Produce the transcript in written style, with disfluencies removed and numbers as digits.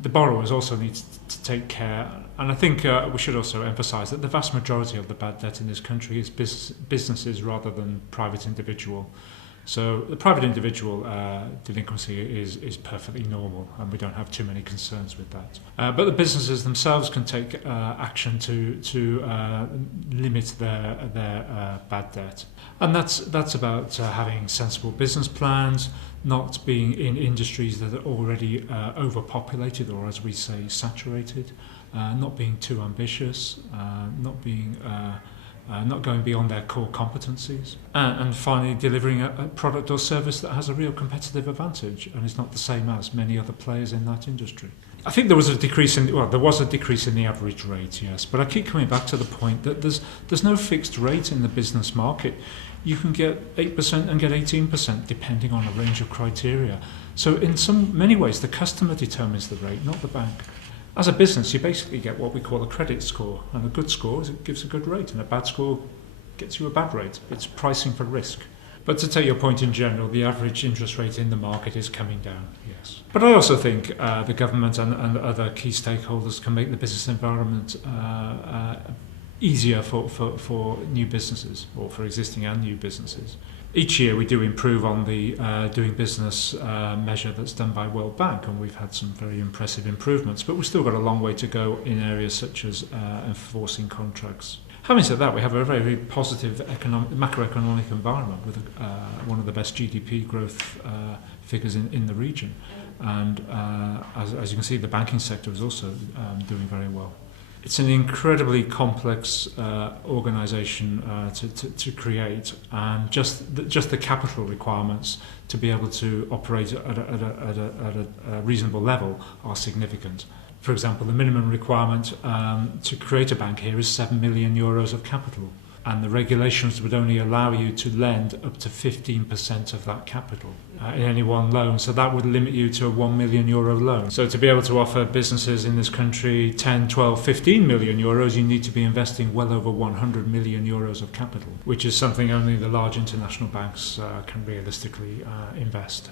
The borrowers also need to take care, and I think we should also emphasise that the vast majority of the bad debt in this country is businesses rather than private individual. So the private individual delinquency is perfectly normal, and we don't have too many concerns with that. But the businesses themselves can take action to limit their bad debt, and that's about having sensible business plans, not being in industries that are already overpopulated, or as we say, saturated, not being too ambitious, not going beyond their core competencies, and finally delivering a product or service that has a real competitive advantage and is not the same as many other players in that industry. I think there was a decrease in the average rate, yes, but I keep coming back to the point that there's no fixed rate in the business market. You can get 8% and get 18% depending on a range of criteria. So in many ways, the customer determines the rate, not the bank. As a business, you basically get what we call a credit score, and a good score gives a good rate, and a bad score gets you a bad rate. It's pricing for risk. But to take your point in general, the average interest rate in the market is coming down, yes. But I also think the government and other key stakeholders can make the business environment easier for new businesses, or for existing and new businesses. Each year we do improve on the doing business measure that's done by World Bank, and we've had some very impressive improvements, but we've still got a long way to go in areas such as enforcing contracts. Having said that, we have a very, very positive macroeconomic environment with one of the best GDP growth figures in the region, and as you can see, the banking sector is also doing very well. It's an incredibly complex organisation to create, and just the capital requirements to be able to operate at a reasonable level are significant. For example, the minimum requirement to create a bank here is 7 million euros of capital, and the regulations would only allow you to lend up to 15% of that capital in any one loan. So that would limit you to a 1 million euro loan. So to be able to offer businesses in this country 10, 12, 15 million euros, you need to be investing well over 100 million euros of capital, which is something only the large international banks can realistically invest.